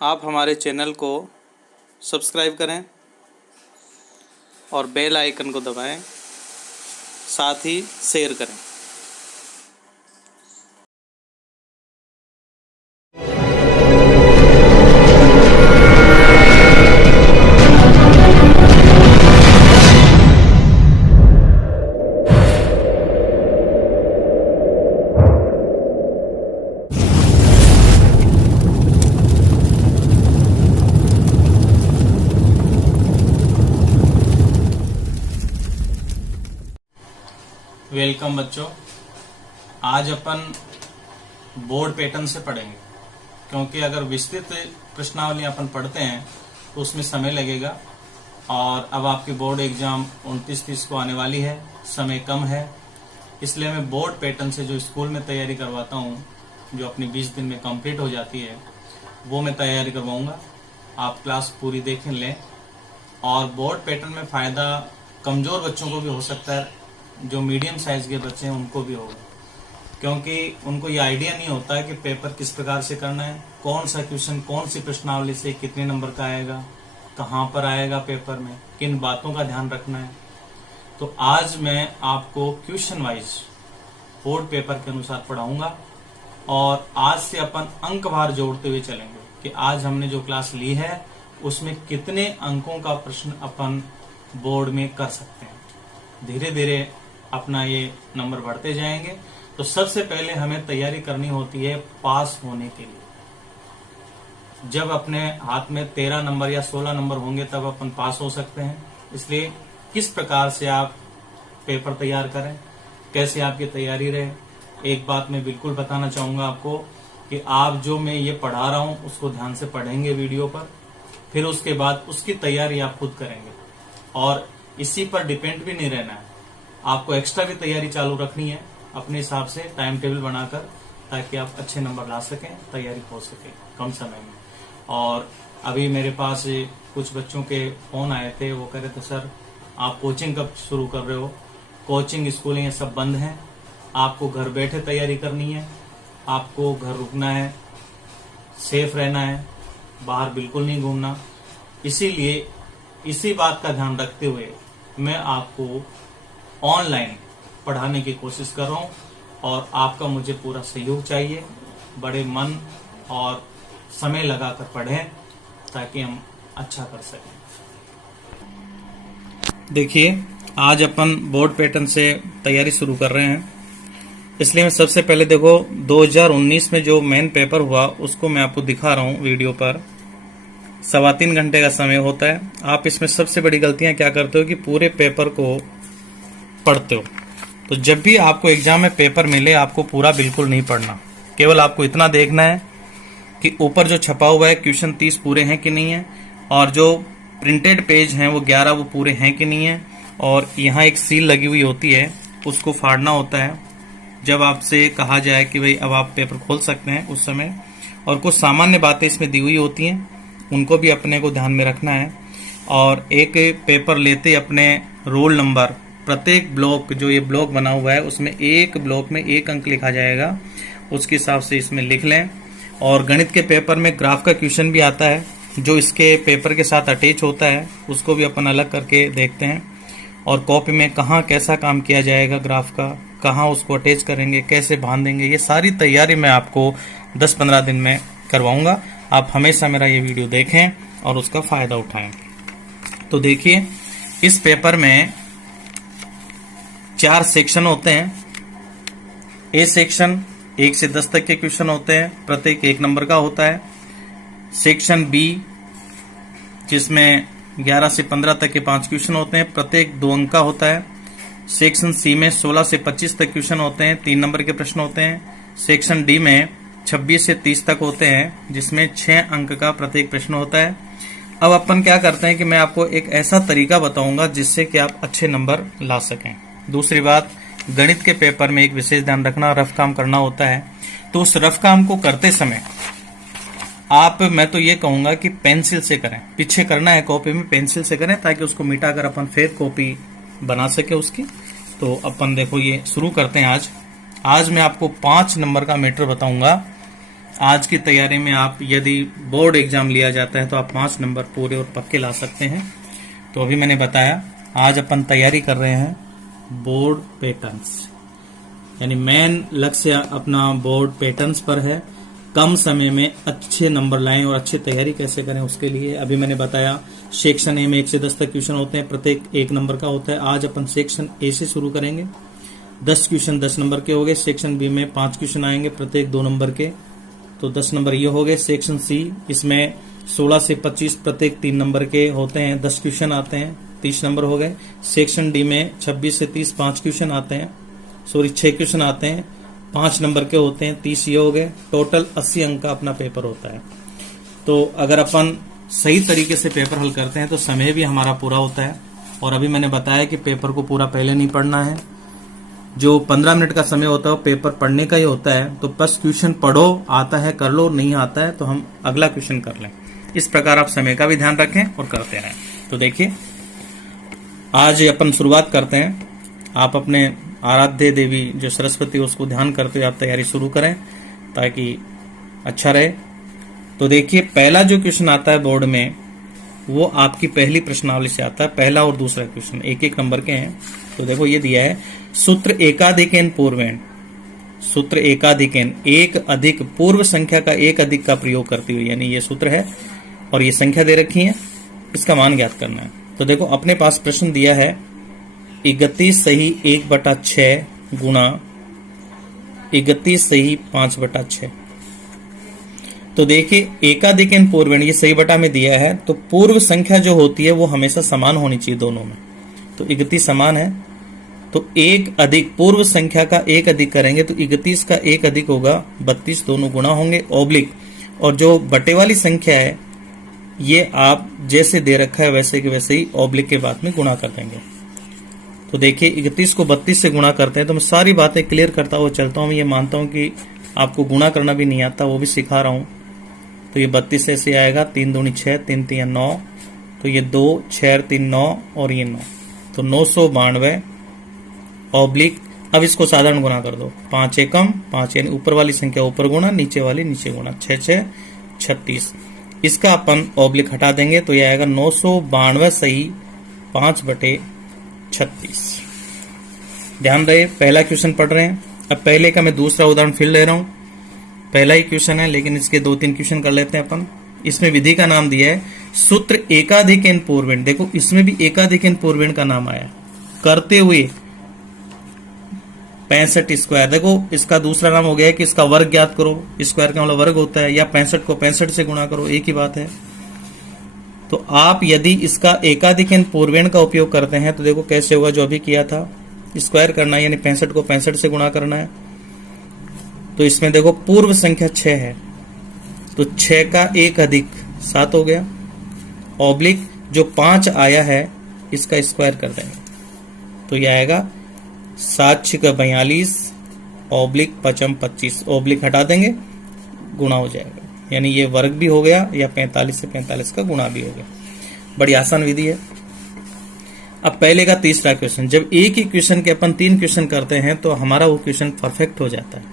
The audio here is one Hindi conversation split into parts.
आप हमारे चैनल को सब्सक्राइब करें और बेल आइकन को दबाएं, साथ ही शेयर करें। वेलकम बच्चों, आज अपन बोर्ड पैटर्न से पढ़ेंगे, क्योंकि अगर विस्तृत प्रश्नावली अपन पढ़ते हैं तो उसमें समय लगेगा और अब आपकी बोर्ड एग्जाम 29-30 को आने वाली है, समय कम है। इसलिए मैं बोर्ड पैटर्न से जो स्कूल में तैयारी करवाता हूँ, जो अपनी 20 दिन में कंप्लीट हो जाती है, वो मैं तैयारी करवाऊंगा। आप क्लास पूरी देख लें। और बोर्ड पैटर्न में फ़ायदा कमज़ोर बच्चों को भी हो सकता है, जो मीडियम साइज के बच्चे हैं उनको भी होगा, क्योंकि उनको ये आइडिया नहीं होता है कि पेपर किस प्रकार से करना है, कौन सा क्वेश्चन कौन सी प्रश्नावली से कितने नंबर का आएगा, कहाँ पर आएगा पेपर में, किन बातों का ध्यान रखना है। तो आज मैं आपको क्वेश्चन वाइज बोर्ड पेपर के अनुसार पढ़ाऊंगा और आज से अपन अंकभार जोड़ते हुए चलेंगे कि आज हमने जो क्लास ली है उसमें कितने अंकों का प्रश्न अपन बोर्ड में कर सकते हैं। धीरे धीरे अपना ये नंबर बढ़ते जाएंगे। तो सबसे पहले हमें तैयारी करनी होती है पास होने के लिए। जब अपने हाथ में 13 नंबर या 16 नंबर होंगे तब अपन पास हो सकते हैं। इसलिए किस प्रकार से आप पेपर तैयार करें, कैसे आपकी तैयारी रहे, एक बात मैं बिल्कुल बताना चाहूंगा आपको कि आप जो मैं ये पढ़ा रहा हूं उसको ध्यान से पढ़ेंगे वीडियो पर, फिर उसके बाद उसकी तैयारी आप खुद करेंगे और इसी पर डिपेंड भी नहीं रहना है। आपको एक्स्ट्रा भी तैयारी चालू रखनी है अपने हिसाब से, टाइम टेबल बनाकर, ताकि आप अच्छे नंबर ला सकें, तैयारी हो सके कम समय में। और अभी मेरे पास कुछ बच्चों के फोन आए थे, वो कह रहे थे सर आप कोचिंग कब शुरू कर रहे हो, कोचिंग स्कूलिंग सब बंद है, आपको घर बैठे तैयारी करनी है, आपको घर रुकना है, सेफ रहना है, बाहर बिल्कुल नहीं घूमना। इसीलिए इसी बात का ध्यान रखते हुए मैं आपको ऑनलाइन पढ़ाने की कोशिश कर रहा हूं और आपका मुझे पूरा सहयोग चाहिए। बड़े मन और समय लगाकर पढ़ें ताकि हम अच्छा कर सकें। देखिए, आज अपन बोर्ड पैटर्न से तैयारी शुरू कर रहे हैं। इसलिए मैं सबसे पहले देखो 2019 में जो मेन पेपर हुआ उसको मैं आपको दिखा रहा हूं वीडियो पर। 3.25 घंटे का समय होता है। आप इसमें सबसे बड़ी गलतियां क्या करते हो कि पूरे पेपर को पढ़ते हो। तो जब भी आपको एग्जाम में पेपर मिले आपको पूरा बिल्कुल नहीं पढ़ना, केवल आपको इतना देखना है कि ऊपर जो छपा हुआ है क्वेश्चन 30 पूरे हैं कि नहीं है, और जो प्रिंटेड पेज हैं वो 11 वो पूरे हैं कि नहीं है, और यहाँ एक सील लगी हुई होती है उसको फाड़ना होता है जब आपसे कहा जाए कि भाई अब आप पेपर खोल सकते हैं उस समय। और कुछ सामान्य बातें इसमें दी हुई होती हैं, उनको भी अपने को ध्यान में रखना है। और एक पेपर लेते अपने रोल नंबर, प्रत्येक ब्लॉक जो ये ब्लॉक बना हुआ है उसमें एक ब्लॉक में 1 अंक लिखा जाएगा, उसके हिसाब से इसमें लिख लें। और गणित के पेपर में ग्राफ का क्वेश्चन भी आता है जो इसके पेपर के साथ अटैच होता है, उसको भी अपन अलग करके देखते हैं। और कॉपी में कहाँ कैसा काम किया जाएगा ग्राफ का, कहाँ उसको अटैच करेंगे, कैसे बांधेंगे, ये सारी तैयारी मैं आपको 10-15 दिन में करवाऊंगा। आप हमेशा मेरा ये वीडियो देखें और उसका फायदा उठाएं। तो देखिए, इस पेपर में 4 सेक्शन होते हैं। ए सेक्शन 1 से 10 तक के क्वेश्चन होते हैं, प्रत्येक 1 नंबर का होता है। सेक्शन बी जिसमें 11 से 15 तक के 5 क्वेश्चन होते हैं, प्रत्येक 2 अंक का होता है। सेक्शन सी में 16 से 25 तक क्वेश्चन होते हैं, 3 नंबर के प्रश्न होते हैं। सेक्शन डी में 26 से 30 तक होते हैं, जिसमें 6 अंक का प्रत्येक प्रश्न होता है। अब अपन क्या करते हैं कि मैं आपको एक ऐसा तरीका बताऊंगा जिससे कि आप अच्छे नंबर ला सकें। दूसरी बात, गणित के पेपर में एक विशेष ध्यान रखना, रफ काम करना होता है। तो उस रफ काम को करते समय आप, मैं तो ये कहूंगा कि पेंसिल से करें, पीछे करना है कॉपी में, पेंसिल से करें ताकि उसको मिटाकर अपन फिर कॉपी बना सके उसकी। तो अपन देखो ये शुरू करते हैं। आज मैं आपको 5 नंबर का मैटर बताऊंगा आज की तैयारी में आप यदि बोर्ड एग्जाम लिया जाता है तो आप 5 नंबर पूरे और पक्के ला सकते हैं। तो अभी मैंने बताया आज अपन तैयारी कर रहे हैं बोर्ड पैटर्न्स, यानी मेन लक्ष्य अपना बोर्ड पैटर्न्स पर है। कम समय में अच्छे नंबर लाएं और अच्छी तैयारी कैसे करें उसके लिए अभी मैंने बताया। सेक्शन ए में 1 से 10 तक क्वेश्चन होते हैं, प्रत्येक 1 नंबर का होता है। आज अपन सेक्शन ए से शुरू करेंगे। 10 क्वेश्चन 10 नंबर के हो गए। सेक्शन बी में 5 क्वेश्चन आएंगे, प्रत्येक 2 नंबर के, तो 10 नंबर ये हो गए। सेक्शन सी, इसमें 16 से 25 प्रत्येक 3 नंबर के होते हैं, 10 क्वेश्चन आते हैं, 30 नंबर हो गए। सेक्शन डी में 26 से 30 5 क्वेश्चन आते हैं, 6 क्वेश्चन आते हैं, 5 नंबर के होते हैं, 30 ये हो गए। टोटल 80 अंक का अपना पेपर होता है। तो अगर अपन सही तरीके से पेपर हल करते हैं तो समय भी हमारा पूरा होता है। और अभी मैंने बताया कि पेपर को पूरा पहले नहीं पढ़ना है, जो 15 मिनट का समय होता है वो पेपर पढ़ने का ही होता है। तो बस क्वेश्चन पढ़ो, आता है कर लो, नहीं आता है तो हम अगला क्वेश्चन कर लें। इस प्रकार आप समय का भी ध्यान रखें और करते रहें। तो देखिए आज अपन शुरुआत करते हैं। आप अपने आराध्य देवी जो सरस्वती उसको ध्यान करते हुए आप तैयारी शुरू करें ताकि अच्छा रहे। तो देखिए पहला जो क्वेश्चन आता है बोर्ड में वो आपकी पहली प्रश्नावली से आता है। पहला और दूसरा क्वेश्चन 1-1 नंबर के हैं। तो देखो ये दिया है सूत्र एकाधिकेन पूर्वेण। सूत्र एकाधिकेन, एक अधिक पूर्व संख्या का एक अधिक का प्रयोग करते हुए, यानी ये सूत्र है और ये संख्या दे रखी है, इसका मान ज्ञात करना है। तो देखो अपने पास प्रश्न दिया है 31 सही 1/6 गुणा 31 सही 5/6। तो देखिए एकाधिकेन पूर्वेण, ये सही बटा में दिया है, तो पूर्व संख्या जो होती है वो हमेशा समान होनी चाहिए दोनों में। तो 31 समान है, तो एक अधिक पूर्व संख्या का एक अधिक करेंगे तो 31 का एक अधिक होगा 32, दोनों गुणा होंगे ऑब्लिक, और जो बटे वाली संख्या है ये आप जैसे दे रखा है वैसे के वैसे ही ऑब्लिक के बाद में गुणा कर देंगे। तो देखिए 31 को 32 से गुणा करते हैं। तो मैं सारी बातें क्लियर करता हुआ चलता हूँ। ये मानता हूँ कि आपको गुणा करना भी नहीं आता, वो भी सिखा रहा हूँ। तो ये 32 ऐसे आएगा, 3 दूनी 6, 3 3 9, तो ये 2 6 3 9 और ये 9, तो 992 ऑब्लिक। अब इसको साधारण गुणा कर दो, 5 एकम 5, यानी ऊपर वाली संख्या ऊपर गुणा, नीचे वाली नीचे गुणा, 6 6 36। इसका अपन ऑब्लिक हटा देंगे तो यह आएगा 992 सही 5/36। ध्यान रहे पहला क्वेश्चन पढ़ रहे हैं। अब पहले का मैं दूसरा उदाहरण फिर ले रहा हूं। पहला ही क्वेश्चन है लेकिन इसके 2-3 क्वेश्चन कर लेते हैं अपन। इसमें विधि का नाम दिया है सूत्र एकाधिकेन पूर्वेण। देखो इसमें भी एकाधिकेन पूर्वेण का नाम आया करते हुए 65 स्क्वायर। देखो इसका दूसरा नाम हो गया है कि इसका वर्ग ज्ञात करो। स्क्वायर का मतलब वर्ग होता है, या 65 को 65 से गुणा करो, एक ही बात है। तो आप यदि इसका एकाधिकेन पूर्वेण का उपयोग करते हैं तो देखो कैसे होगा, जो अभी किया था स्क्वायर करना है, यानी 65 को 65 से गुणा करना है। तो इसमें देखो पूर्व संख्या 6 है, तो 6 का एक अधिक 7 हो गया, ऑब्लिक जो 5 आया है इसका स्क्वायर कर देंगे तो यह आएगा 7 6 42 ऑब्लिक 5 25, ऑब्लिक हटा देंगे, गुणा हो जाएगा, यानी ये वर्ग भी हो गया या 45 से 45 का गुणा भी हो गया। बड़ी आसान विधि है। अब पहले का तीसरा क्वेश्चन, जब एक ही क्वेश्चन के अपन 3 क्वेश्चन करते हैं तो हमारा वो क्वेश्चन परफेक्ट हो जाता है।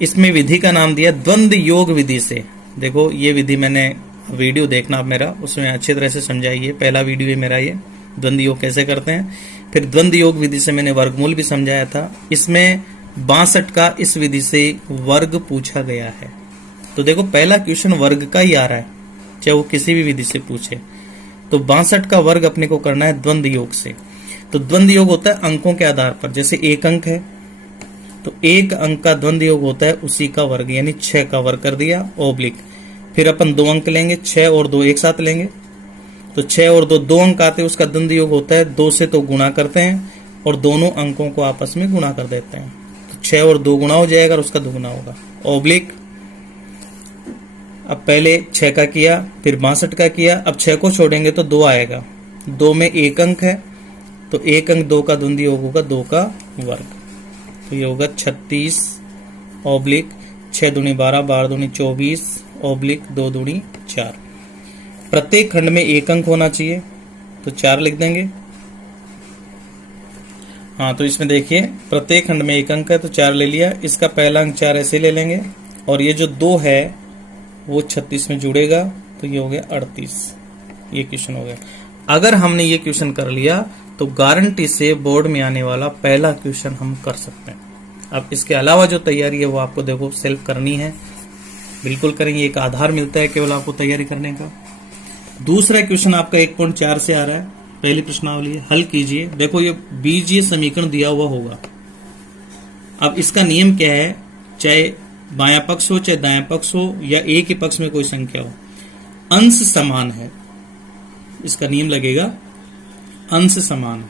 इसमें विधि का नाम दिया द्वंद्व योग विधि से। देखो ये विधि मैंने वीडियो देखना आप मेरा, उसमें अच्छी तरह से समझाइए। पहला वीडियो है मेरा ये, द्वंद्व योग कैसे करते हैं। फिर द्वंद्व योग विधि से मैंने वर्गमूल भी समझाया था। इसमें 62 का इस विधि से वर्ग पूछा गया है। तो देखो पहला क्वेश्चन वर्ग का ही आ रहा है, चाहे वो किसी भी विधि से पूछे। तो 62 का वर्ग अपने को करना है द्वंद्व योग से। तो द्वंद्व योग होता है अंकों के आधार पर, जैसे 1 अंक है तो 1 अंक का द्वंद्व योग होता है उसी का वर्ग, यानी 6 का वर्ग कर दिया ऑब्लिक। फिर अपन 2 अंक लेंगे, 6 और 2 एक साथ लेंगे, तो 6 और 2 अंक आते हैं, उसका द्वंद्व योग होता है 2 से, तो गुणा करते हैं और दोनों अंकों को आपस में गुणा कर देते हैं। तो 6 और 2 गुणा हो जाएगा और उसका दुगुना होगा ऑब्लिक। अब पहले 6 का किया, फिर 62 का किया। अब 6 को छोड़ेंगे तो 2 आएगा, 2 में 1 अंक है तो 1 अंक 2 का द्वंद्व योग होगा 2 का वर्ग, तो ये होगा 36 ऑब्लिक 6 दूनी 12, 12 दूनी 24 ऑब्लिक 2 दूनी 4। प्रत्येक खंड में 1 अंक होना चाहिए तो 4 लिख देंगे। हाँ तो इसमें देखिए प्रत्येक खंड में 1 अंक है तो 4 ले लिया। इसका पहला अंक 4 ऐसे ले लेंगे और ये जो 2 है वो 36 में जुड़ेगा, तो ये हो गया 38। ये क्वेश्चन हो गया। अगर हमने ये क्वेश्चन कर लिया तो गारंटी से बोर्ड में आने वाला पहला क्वेश्चन हम कर सकते हैं। अब इसके अलावा जो तैयारी है वो आपको देखो सेल्फ करनी है, बिल्कुल करेंगे, एक आधार मिलता है केवल आपको तैयारी करने का। दूसरा क्वेश्चन आपका 1.4 से आ रहा है, पहली प्रश्नावली है, हल कीजिए। देखो ये बीजीय समीकरण दिया हुआ होगा। अब इसका नियम क्या है, चाहे बायां पक्ष हो चाहे दायां पक्ष हो या एक ही पक्ष में कोई संख्या हो, अंश समान है, इसका नियम लगेगा अंश समान है।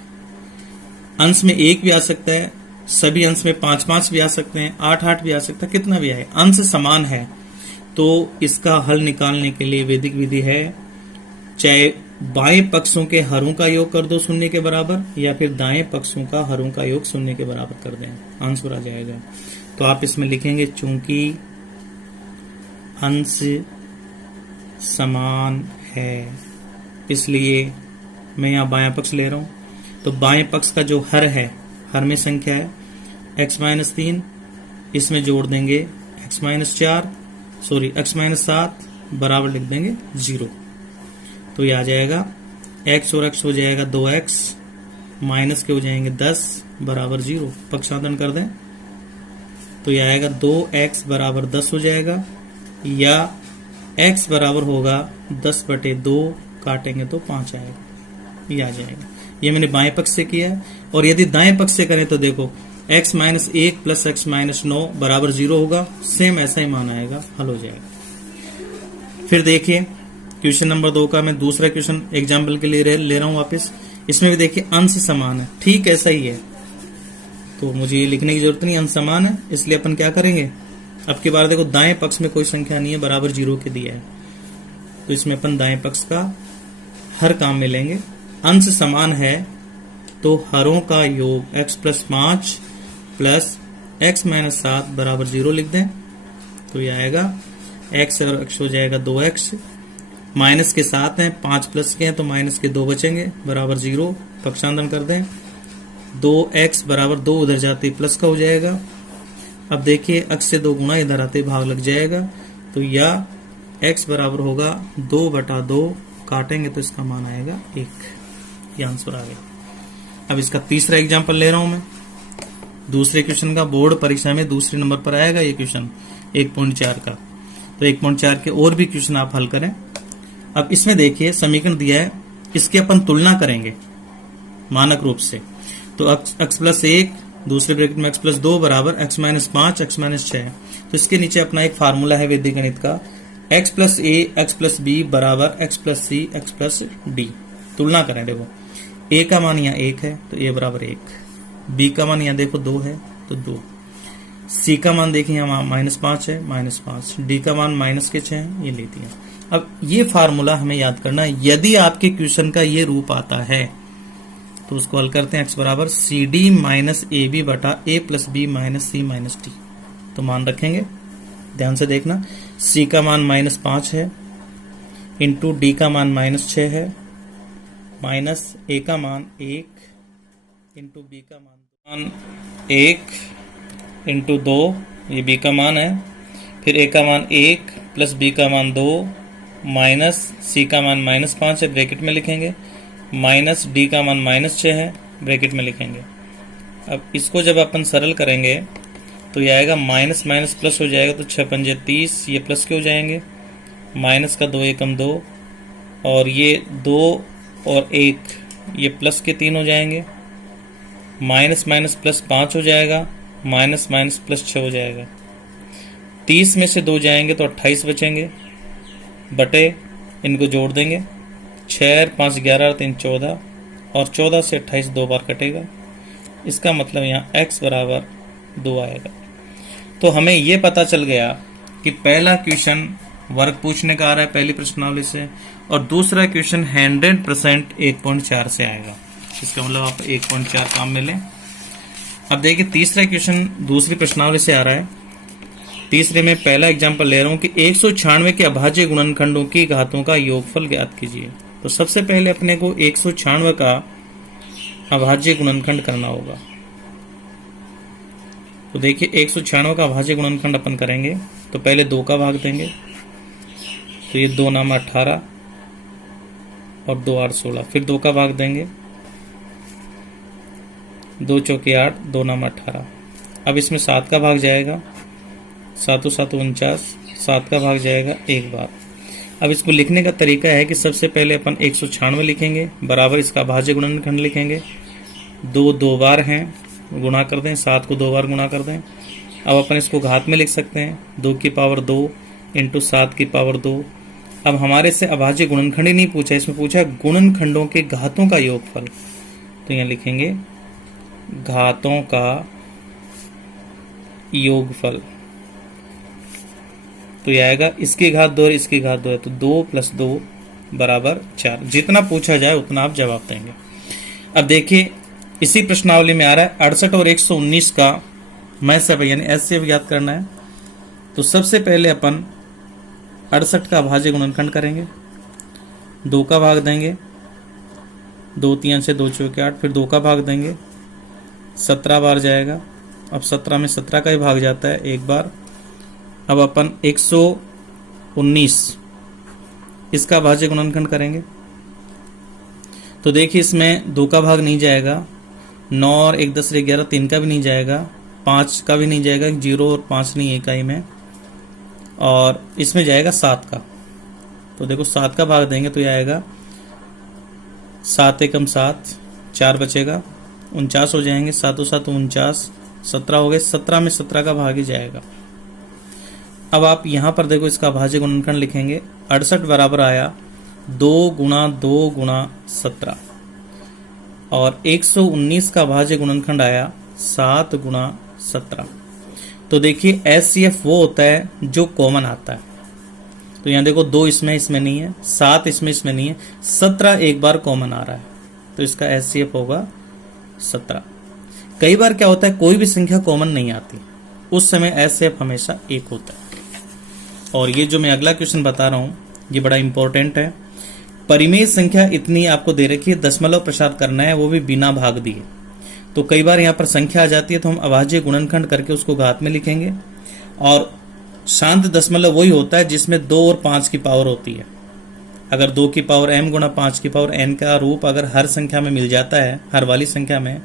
अंश में 1 भी आ सकता है, सभी अंश में 5-5 भी आ सकते हैं, 8-8 भी आ सकता है, कितना भी आए, अंश समान है। तो इसका हल निकालने के लिए वैदिक विधि है, चाहे बाएं पक्षों के हरों का योग कर दो 0 के बराबर, या फिर दाएं पक्षों का हरों का योग 0 के बराबर कर दें, आंसर आ जाएगा। तो आप इसमें लिखेंगे चूंकि अंश समान है इसलिए मैं यहाँ बायां पक्ष ले रहा हूं। तो बाएं पक्ष का जो हर है, हर में संख्या है x-3, इसमें जोड़ देंगे x-7 बराबर लिख देंगे 0। तो ये आ जाएगा x और x हो जाएगा 2x, माइनस के हो जाएंगे 10 बराबर 0, पक्षांतरण कर दें तो ये आएगा 2x बराबर 10 हो जाएगा, या x बराबर होगा 10/2, काटेंगे तो 5 आएगा, ये आ जाएगा। ये मैंने बाएं पक्ष से किया है। और यदि दाएं पक्ष से करें तो देखो x-1 प्लस x-9 बराबर 0 होगा, सेम ऐसा ही मान आएगा, हल हो जाएगा। फिर देखिए क्वेश्चन नंबर 2 का मैं दूसरा क्वेश्चन एग्जाम्पल के लिए ले रहा हूं वापस। इसमें भी देखिए अंश समान है, ठीक ऐसा ही है, तो मुझे ये लिखने की जरूरत नहीं, अंश समान है, इसलिए अपन क्या करेंगे, अब की बार देखो दाएं पक्ष में कोई संख्या नहीं है, बराबर 0 के दिया है, तो इसमें अपन दाएं पक्ष का हर काम में लेंगे। अंश समान है तो हरों का योग x+5 प्लस x-7 बराबर 0 लिख दें, तो ये आएगा x और x हो जाएगा 2x, माइनस के 7 हैं, 5 प्लस के हैं तो माइनस के 2 बचेंगे बराबर 0, पक्षांतरण कर दें, 2x बराबर 2 उधर जाते प्लस का हो जाएगा। अब देखिए x से 2 गुणा इधर आते भाग लग जाएगा, तो या x बराबर होगा 2/2, काटेंगे तो इसका मान आएगा 1, ये आंसर आ गया। अब इसका तीसरा एग्जांपल ले रहा हूं मैं, दूसरे क्वेश्चन का, बोर्ड परीक्षा में दूसरे नंबर पर आएगा ये क्वेश्चन 1.4 का। तो 1.4 के और भी क्वेश्चन आप हल करें। अब इसमें देखिए समीकरण दिया है, इसकी अपन तुलना करेंगे मानक रूप से। तो x+1 दूसरे ब्रैकेट में x+2 बराबर x-5 x-6। तो इसके नीचे अपना एक फार्मूला है वैदिक गणित का, x+a x+b बराबर x+c x+d। तुलना करें, देखो a का मान यहाँ 1 है तो a बराबर 1, b का मान यहाँ देखो 2 है तो 2, c का मान देखिए यहाँ -5 है -5, d का मान -6 है, ये ले दिया। अब ये फार्मूला हमें याद करना है, यदि आपके क्वेश्चन का ये रूप आता है तो उसको हल करते हैं, x बराबर CD माइनस AB बटा A plus B minus C minus D। तो मान रखेंगे, ध्यान से देखना, C का मान -5 है, इंटू D का मान -6 है, माइनस A का मान 1, इंटू B का मान 1, इंटू 2, ये B का मान है, फिर A का मान 1 प्लस B का मान 2, माइनस C का मान -5 है, ब्रैकेट में लिखेंगे, माइनस D का मान -6 है, ब्रैकेट में लिखेंगे। अब इसको जब अपन सरल करेंगे तो ये आएगा माइनस माइनस प्लस हो जाएगा, तो 6 पंजे 30, ये प्लस के हो जाएंगे, माइनस का 2 एकम 2, और ये 2 और 1 ये प्लस के 3 हो जाएंगे, माइनस माइनस प्लस 5 हो जाएगा, माइनस माइनस प्लस 6 हो जाएगा, 30 में से 2 जाएंगे तो 28 बचेंगे, बटे इनको जोड़ देंगे, 6 5 11 3 14, और 14 से 28 2 बार कटेगा, इसका मतलब यहाँ x बराबर 2 आएगा। तो हमें ये पता चल गया कि पहला क्वेश्चन वर्ग पूछने का आ रहा है पहली प्रश्नावली से, और दूसरा क्वेश्चन 100% 1.4 से आएगा। इसका मतलब आप 1.4 काम में लें। अब देखिए तीसरा क्वेश्चन दूसरी प्रश्नावली से आ रहा है। तीसरे में पहला एग्जांपल ले रहा हूं कि 196 के अभाज्य गुणनखंडों की घातों का योगफल ज्ञात कीजिए। तो सबसे पहले अपने को 196 का अभाज्य गुणनखंड करना होगा। तो देखिए 196 का अभाज्य गुणनखंड अपन करेंगे तो पहले 2 का भाग देंगे, तो ये 2 नाम 18 और 2 8 16, फिर 2 का भाग देंगे, 2 चौके 8, 2 नाम 18। अब इसमें 7 का भाग जाएगा, 7 7 49, 7 का भाग जाएगा एक बार। अब इसको लिखने का तरीका है कि सबसे पहले अपन 196 लिखेंगे, बराबर इसका अभाज्य गुणनखंड लिखेंगे, 2 2 बार हैं, गुणा कर दें, 7 को 2 बार गुणा कर दें। अब अपन इसको घात में लिख सकते हैं, 2 की पावर 2 इंटू 7 की पावर 2। अब हमारे से अभाज्य गुणनखंड ही नहीं पूछा, इसमें पूछा गुणनखंडों के घातों का योगफल, तो यहाँ लिखेंगे घातों का योगफल। तो यह आएगा इसकी घात 2 और इसकी घात 2 है, तो 2 + 2 बराबर 4। जितना पूछा जाए उतना आप जवाब देंगे। अब देखिए इसी प्रश्नावली में आ रहा है 68 और 119 का मैसेफ यानी एचसीएफ ज्ञात करना है। तो सबसे पहले अपन 68 का अभाज्य गुणनखंड करेंगे, 2 का भाग देंगे, 2 3 से 2 चौके 8, फिर 2 का भाग देंगे, 17 बार जाएगा। अब 17 में 17 का ही भाग जाता है एक बार। अब अपन 119 इसका अभाज्य गुणनखंड करेंगे, तो देखिए इसमें 2 का भाग नहीं जाएगा, 9 और 1 10 11 3 का भी नहीं जाएगा, 5 का भी नहीं जाएगा, 0 और 5 नहीं इकाई में, और इसमें जाएगा 7 का। तो देखो 7 का भाग देंगे तो यह आएगा 7 एकम 7, 4 बचेगा, 49 हो जाएंगे, 7 7 49, 17 हो गए, 17 में 17 का भाग ही जाएगा। अब आप यहां पर देखो इसका अभाज्य गुणनखंड लिखेंगे, 68 बराबर आया 2 गुणा 2 गुणा 17, और 119 का अभाज्य गुणनखंड आया 7 गुणा 17। तो देखिए एचसीएफ वो होता है जो कॉमन आता है। तो यहां देखो 2 इसमें नहीं है, 7 इसमें नहीं है, 17 एक बार कॉमन आ रहा है, तो इसका एचसीएफ होगा 17। कई बार क्या होता है कोई भी संख्या कॉमन नहीं आती, उस समय एचसीएफ हमेशा 1 होता है। और ये जो मैं अगला क्वेश्चन बता रहा हूं ये बड़ा इंपॉर्टेंट है। परिमेय संख्या इतनी आपको दे रखी है, दशमलव प्रसार करना है, वो भी बिना भाग दिए। तो कई बार यहाँ पर संख्या आ जाती है तो हम अभाज्य गुणनखंड करके उसको घात में लिखेंगे, और शांत दशमलव वही होता है जिसमें 2 और 5 की पावर होती है। अगर 2 की पावर m गुणा 5 की पावर n का रूप अगर हर संख्या में मिल जाता है, हर वाली संख्या में,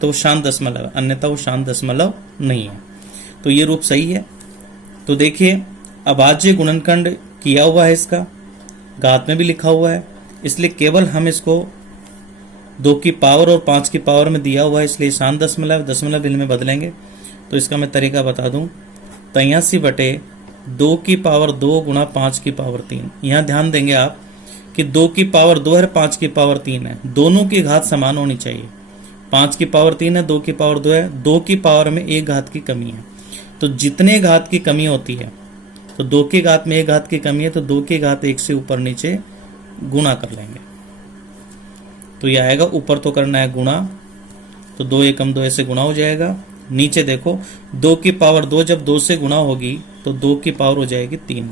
तो शांत दशमलव, अन्यथा वो शांत दशमलव नहीं है। तो ये रूप सही है। तो देखिए अभाज्य गुणनखंड किया हुआ है, इसका घात में भी लिखा हुआ है, इसलिए केवल हम इसको 2 की पावर और 5 की पावर में दिया हुआ है, इसलिए शांत दशमलव दशमलव भिन्न में बदलेंगे। तो इसका मैं तरीका बता दूं, 83/2 की पावर 2 गुणा 5 की पावर 3। यहाँ ध्यान देंगे आप कि 2 की पावर 2 है, 5 की पावर 3 है, दोनों की घात समान होनी चाहिए। 5 की पावर 3 है, 2 की पावर 2 है, 2 की पावर में 1 घात की कमी है। तो जितने घात की कमी होती है, तो 2 की घात में 1 घात की कमी है, तो 2 की घात 1 से ऊपर नीचे गुणा कर लेंगे। तो यह आएगा, ऊपर तो करना है गुणा, तो 2 एकम 2 ऐसे गुणा हो जाएगा। नीचे देखो 2 की पावर 2 जब 2 से गुणा होगी तो 2 की पावर हो जाएगी 3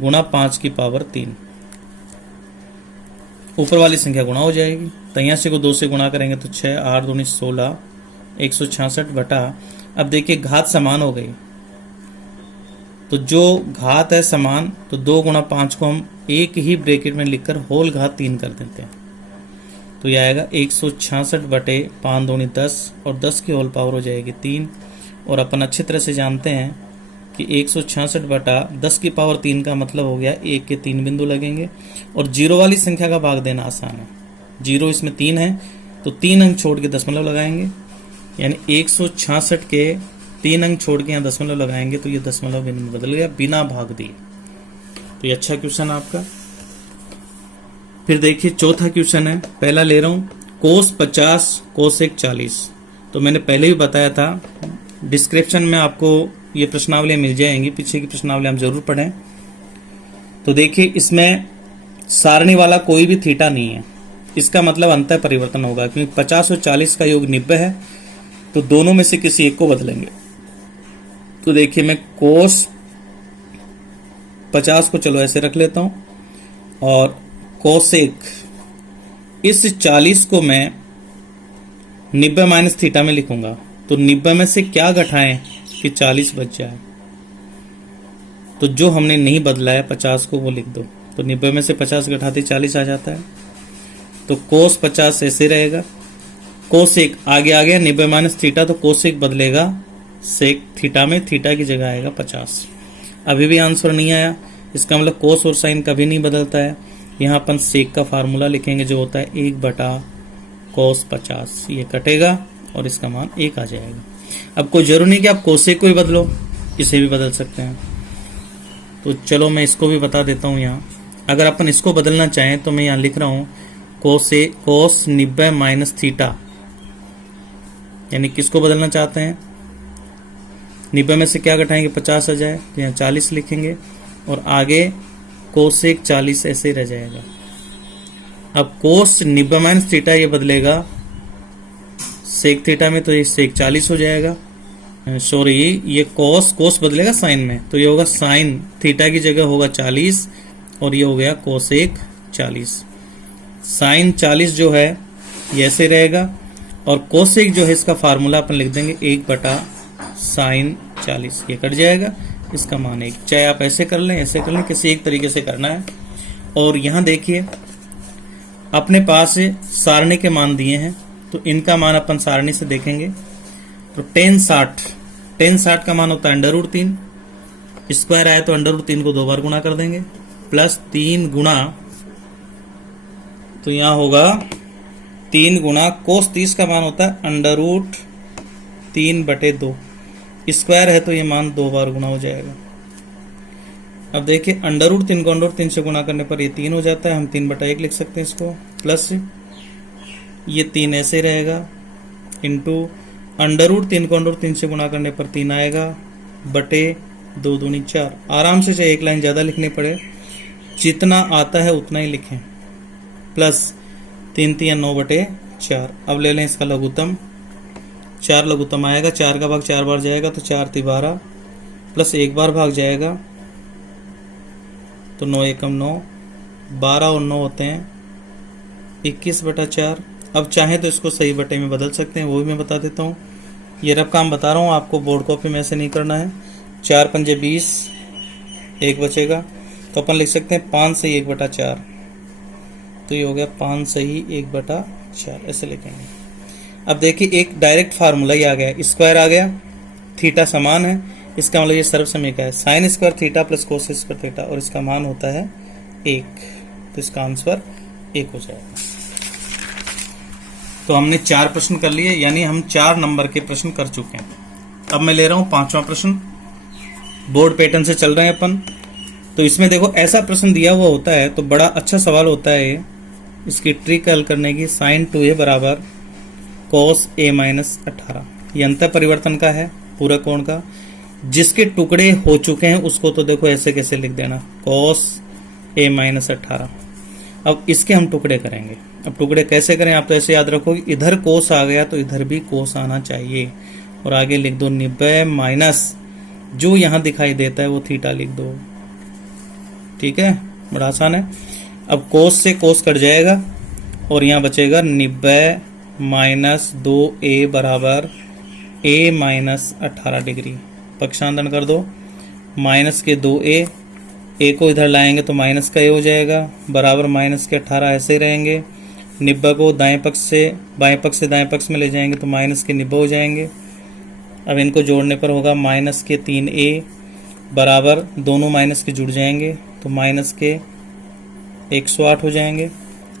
गुणा 5 की पावर 3, ऊपर वाली संख्या गुणा हो जाएगी। तो यहाँ से को 2 से गुणा करेंगे तो 6 8 दूनी 16, 166 बटा, अब देखिए घात समान हो गई, तो जो घात है समान, तो 2 गुणा 5 को हम एक ही ब्रैकेट में लिखकर होल घात 3 कर देते हैं। तो यह आएगा 166 बटे 5 दूनी 10, और 10 की होल पावर हो जाएगी 3। और अपन अच्छी तरह से जानते हैं कि 166 बटा 10 की पावर 3 का मतलब हो गया 1 के 3 बिंदु लगेंगे, और जीरो वाली संख्या का भाग देना आसान है। जीरो इसमें 3 है, तो 3 अंक छोड़ के दशमलव लगाएंगे, यानी 166 के 3 अंक छोड़ के यहाँ दशमलव लगाएंगे, तो ये दशमलव बिंदु में बदल गया बिना भाग दिए। तो ये अच्छा क्वेश्चन आपका। फिर देखिए चौथा क्वेश्चन है, पहला ले रहा हूँ, कोस 50 कोसेक 40। तो मैंने पहले भी बताया था, डिस्क्रिप्शन में आपको ये प्रश्नावलियां मिल जाएंगी, पीछे की प्रश्नावलियां हम जरूर पढ़ें। तो देखिए इसमें सारणी वाला कोई भी थीटा नहीं है, इसका मतलब अंतर परिवर्तन होगा, क्योंकि 50 और 40 का योग 90 है, तो दोनों में से किसी एक को बदलेंगे। तो देखिए मैं कोस 50 को चलो ऐसे रख लेता हूं, और कोसेक इस 40 को मैं 90 माइनस थीटा में लिखूंगा, तो 90 में से क्या घटाएं कि 40 बच जाए। तो जो हमने नहीं बदला है 50 को वो लिख दो। तो 90 में से 50 घटाते 40 आ जाता है। तो कोस 50 ऐसे रहेगा। कोसेक आगे आ गया 90 माइनस थीटा, तो कोसेक बदलेगा सेक थीटा में, थीटा की जगह आएगा 50। अभी भी आंसर नहीं आया, इसका मतलब कोस और साइन कभी नहीं बदलता है। यहाँ अपन सेक का फार्मूला लिखेंगे जो होता है 1/cos 50। ये कटेगा और इसका मान 1 आ जाएगा। अब कोई जरूरी नहीं कि आप कोसेक को ही बदलो, इसे भी बदल सकते हैं। तो चलो मैं इसको भी बता देता हूँ। यहाँ अगर अपन इसको बदलना चाहें तो मैं यहाँ लिख रहा हूँ कोस 90 माइनस थीटा, यानी किसको बदलना चाहते हैं। 90 में से क्या घटाएंगे 50 आ जाए, तो यहाँ 40 लिखेंगे और आगे कोसेक 40 ऐसे रह जाएगा। अब कोस 90 माइनस थीटा ये बदलेगा सेक थीटा में, तो ये सेक 40 हो जाएगा। सॉरी, ये कोस बदलेगा साइन में, तो ये होगा साइन थीटा की जगह होगा 40 और ये हो गया कोसेक 40। साइन 40 जो है ये ऐसे रहेगा और कोसेक जो है इसका फार्मूला अपन लिख देंगे 1/sin 40। ये कट जाएगा, इसका मान 1। चाहे आप ऐसे कर लें ऐसे कर लें, किसी एक तरीके से करना है। और यहां देखिए अपने पास सारणी के मान दिए हैं, तो इनका मान अपन सारणी से देखेंगे। तो tan 60 का मान होता है √3, स्क्वायर आया तो √3 को 2 बार गुणा कर देंगे, प्लस 3 गुणा, तो यहां होगा 3 गुणा कोस 30 का मान होता है √3/2, स्क्वायर है तो ये मान 2 बार गुणा हो जाएगा। अब देखिए √3 को √3 से गुणा करने पर ये 3 हो जाता है, हम 3/1 लिख सकते हैं इसको, प्लस ये 3 ऐसे रहेगा इंटू √3 को √3 से गुणा करने पर 3 आएगा बटे 2 दूनी 4। आराम से चाहे एक लाइन ज्यादा लिखनी पड़े, जितना आता है उतना ही लिखें, प्लस 3 3 9/4। अब ले लें इसका लघुत्तम, 4 लघुत्तम आएगा, 4 का भाग 4 बार जाएगा तो 4 × 12 प्लस 1 बार भाग जाएगा तो 9 × 9, 12 और 9 होते हैं 21/4। अब चाहे तो इसको सही बटे में बदल सकते हैं, वो भी मैं बता देता हूँ। ये रफ काम बता रहा हूँ आपको, बोर्ड कॉपी में ऐसे नहीं करना है। 4 × 5 = 20, 1 बचेगा, तो अपन लिख सकते हैं 5 सही 1/4, तो ये हो गया 5 सही 1/4, ऐसे लिखेंगे। अब देखिए एक डायरेक्ट फार्मूला ही आ गया, स्क्वायर आ गया, थीटा समान है, इसका मतलब ये सर्वसमय का है sin square theta plus cos square theta, और इसका मान होता है 1, तो इसका आंसर 1 हो जाएगा। तो हमने 4 प्रश्न कर लिए, यानी हम 4 नंबर के प्रश्न कर चुके हैं। अब मैं ले रहा हूं 5वां प्रश्न। बोर्ड पैटर्न से चल रहे हैं अपन। तो इसमें देखो ऐसा प्रश्न दिया हुआ होता है तो बड़ा अच्छा सवाल होता है ये। इसकी ट्रिक हल करने की, sin 2a बराबर cos a - 18, ये अंतर परिवर्तन का है, पूरा कोण का। जिसके टुकड़े हो चुके हैं उसको तो देखो ऐसे कैसे लिख देना, cos a - 18। अब इसके हम टुकड़े करेंगे। अब टुकड़े कैसे करें आप तो ऐसे याद रखोगे, इधर कोस आ गया तो इधर भी कोस आना चाहिए, और आगे लिख दो 90 माइनस जो यहां दिखाई देता है वो थीटा लिख दो। ठीक है, बड़ा आसान है। अब कोस से कोस कट जाएगा और यहां बचेगा 90 माइनस 2a बराबर a - 18 डिग्री। पक्षांतरण कर दो, माइनस के 2a, a को इधर लाएंगे तो माइनस का a हो जाएगा, बराबर माइनस के 18 ऐसे ही रहेंगे। 90 को दाएं पक्ष से बाएं पक्ष से दाएं पक्ष में ले जाएंगे तो माइनस के 90 हो जाएंगे। अब इनको जोड़ने पर होगा माइनस के 3a बराबर, दोनों माइनस के जुड़ जाएंगे तो माइनस के 108 हो जाएंगे।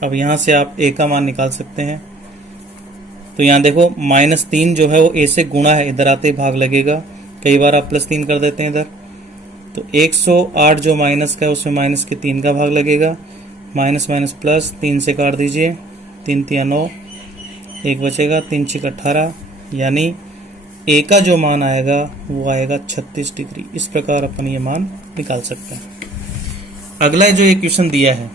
अब यहाँ से आप a का मान निकाल सकते हैं। तो यहाँ देखो -3 जो है वो a से गुणा है, इधर आते ही भाग लगेगा, कई बार आप +3 कर देते हैं इधर। तो 108 जो माइनस का है उसमें माइनस के 3 का भाग लगेगा, माइनस माइनस प्लस 3 से काट दीजिए, 3 × 9, 1 बचेगा, 3 × 6 = 18, यानी a का जो मान आएगा वो आएगा 36 डिग्री। इस प्रकार अपन ये मान निकाल सकते हैं। अगला जो ये क्वेश्चन दिया है,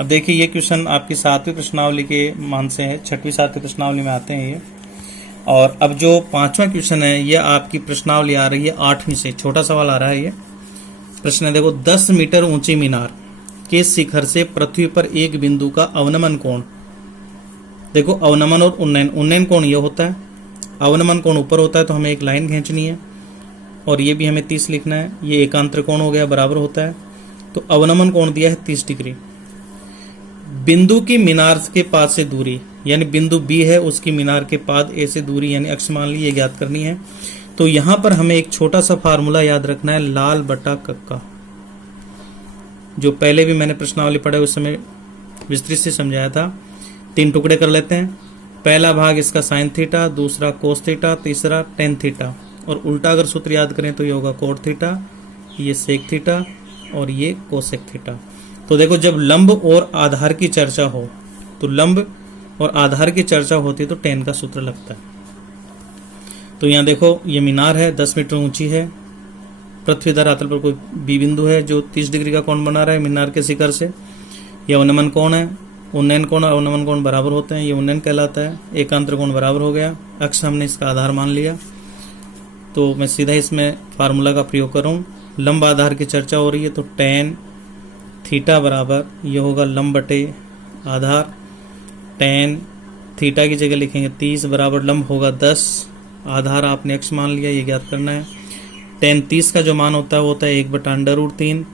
अब देखिए ये क्वेश्चन आपकी 7वीं प्रश्नावली के मान से है, 6वीं 7वीं प्रश्नावली में आते हैं ये। और अब जो 5वां क्वेश्चन है ये आपकी प्रश्नावली आ रही है 8वीं से, छोटा सवाल आ रहा है ये। प्रश्न है देखो, 10 मीटर ऊंची मीनार के शिखर से पृथ्वी पर एक बिंदु का अवनमन कोण। देखो अवनमन और उन्नयन, उन्नयन कोण ये होता है अवनमन कोण ऊपर होता है तो हमें एक लाइन खींचनी है और ये भी हमें 30 लिखना है। ये एकांतर कोण हो गया, बराबर होता है। तो अवनमन कोण दिया है 30 डिग्री। बिंदु की मीनार के पाद से दूरी, यानी बिंदु बी है उसकी मीनार के पाद ए से दूरी यानी अक्ष मान ली, ये ज्ञात करनी है। तो यहां पर हमें एक छोटा सा फार्मूला याद रखना है, लाल बटा कक्का, जो पहले भी मैंने प्रश्नावली पढ़ा उस समय विस्तृत से समझाया था। 3 टुकड़े कर लेते हैं। पहला भाग इसका साइन थीटा, दूसरा कोस थीटा, तीसरा टेन थीटा, और उल्टा अगर सूत्र याद करें तो ये होगा कोट थीटा, ये सेक थीटा और ये कोसेक थीटा। तो देखो, जब लंब और आधार की चर्चा हो तो लंब और आधार की चर्चा होती है तो टेन का सूत्र लगता है। तो यहाँ देखो, ये मीनार है, 10 मीटर ऊंची है। पृथ्वी धरातल पर कोई बी बिंदु है जो 30 डिग्री का कोण बना रहा है मीनार के शिखर से। यह अवनमन कोण है। उन्नयन कोण और अवनमन कोण बराबर होते हैं, ये उन्नयन कहलाता है। एकांतर कोण बराबर हो गया, अक्ष हमने इसका आधार मान लिया। तो मैं सीधा इसमें फार्मूला का प्रयोग करूँ। लंब आधार की चर्चा हो रही है तो टेन थीटा बराबर ये होगा लंब बटे आधार। टेन थीटा की जगह लिखेंगे 30 बराबर लंब होगा 10, आधार आपने अक्ष मान लिया, ये ज्ञात करना है। टेन 30 का जो मान होता है वो होता है 1/√3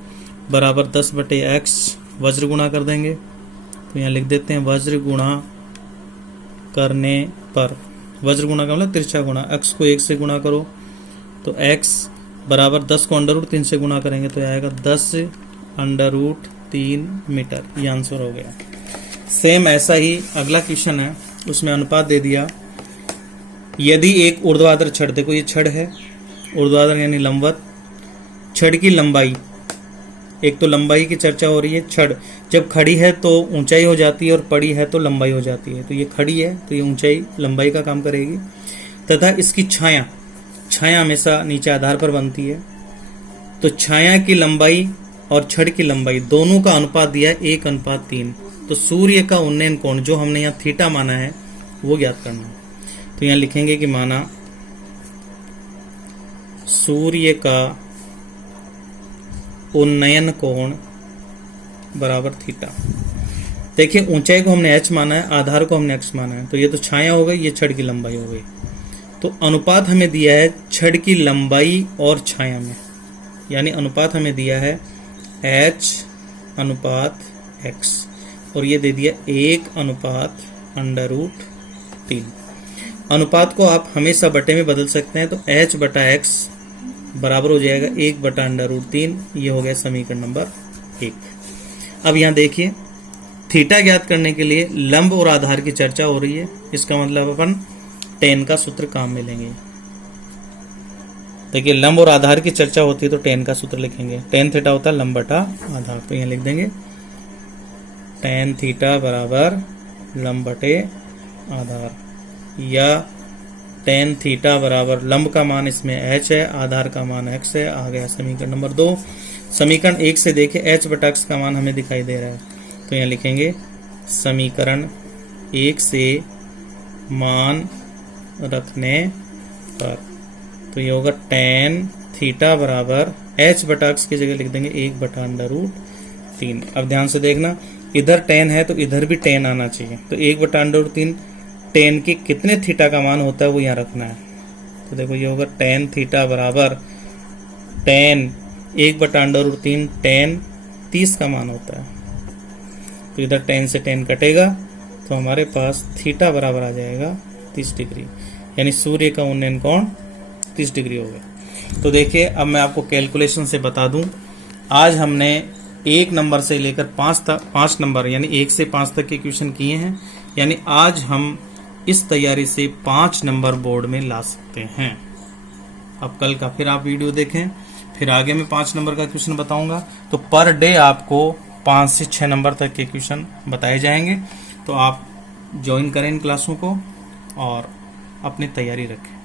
बराबर 10 बटे एक्स। वज्र गुणा कर देंगे तो यहाँ लिख देते हैं वज्र गुणा करने पर, वज्र गुणा का मतलब तिरछा गुणा, एक्स को 1 से गुणा करो तो x बराबर 10 को √3 से गुणा करेंगे तो आएगा 10√3 मीटर। ये आंसर हो गया। सेम ऐसा ही अगला क्वेश्चन है, उसमें अनुपात दे दिया। यदि एक ऊर्ध्वाधर छड़, देखो ये छड़ है, ऊर्ध्वाधर यानी लंबवत, छड़ की लंबाई, एक तो लंबाई की चर्चा हो रही है। छड़ जब खड़ी है तो ऊंचाई हो जाती है और पड़ी है तो लंबाई हो जाती है। तो ये खड़ी है तो ये ऊंचाई लंबाई का काम करेगी, तथा इसकी छाया, छाया हमेशा नीचे आधार पर बनती है। तो छाया की लंबाई और छड़ की लंबाई दोनों का अनुपात दिया है 1:3। तो सूर्य का उन्नयन कोण जो हमने यहाँ थीटा माना है वो ज्ञात करना है। तो यहाँ लिखेंगे कि माना सूर्य का उन्नयन कोण बराबर थीटा। देखिए, ऊंचाई को हमने h माना है, आधार को हमने x माना है। तो ये तो छाया हो गई, ये छड़ की लंबाई हो गई। तो अनुपात हमें दिया है छड़ की लंबाई और छाया में, यानी अनुपात हमें दिया है h/x और ये दे दिया 1/√3। अनुपात को आप हमेशा बटे में बदल सकते हैं। तो h/x बराबर हो जाएगा 1/√3। ये हो गया समीकरण नंबर 1। अब यहाँ देखिए, थीटा ज्ञात करने के लिए लंब और आधार की चर्चा हो रही है, इसका मतलब अपन टेन का सूत्र काम में लेंगे। देखिए, लंब और आधार की चर्चा होती है तो टेन का सूत्र लिखेंगे। टेन थीटा होता है लंब बटा आधार, तो यहाँ लिख देंगे टेन थीटा बराबर लंब बटे आधार, या टेन थीटा बराबर लंब का मान इसमें h है, आधार का मान x है। आ गया समीकरण नंबर 2। समीकरण 1 से देखें h/x का मान हमें दिखाई दे रहा है, तो यहाँ लिखेंगे समीकरण 1 से मान रखने पर, तो ये होगा टेन थीटा बराबर h/x की जगह लिख देंगे 1/√3। अब ध्यान से देखना, इधर टेन है तो इधर भी टेन आना चाहिए। तो 1/√3 टेन के कितने थीटा का मान होता है वो यहाँ रखना है। तो देखो, ये होगा टेन थीटा बराबर टेन 1/√3, टेन 30 का मान होता है। तो इधर टेन से टेन कटेगा तो हमारे पास थीटा बराबर आ जाएगा 30 डिग्री, यानी सूर्य का उन्नयन कोण 30 डिग्री हो गया। तो देखिए, अब मैं आपको कैलकुलेशन से बता दूं, आज हमने 1 नंबर से लेकर 5 नंबर यानी 1 से 5 तक के क्वेश्चन किए हैं, यानी आज हम इस तैयारी से 5 नंबर बोर्ड में ला सकते हैं। अब कल का फिर आप वीडियो देखें, फिर आगे मैं 5 नंबर का क्वेश्चन बताऊंगा। तो पर डे आपको 5 से 6 नंबर तक के क्वेश्चन बताए जाएंगे। तो आप ज्वाइन करें इन क्लासों को और अपनी तैयारी रखें।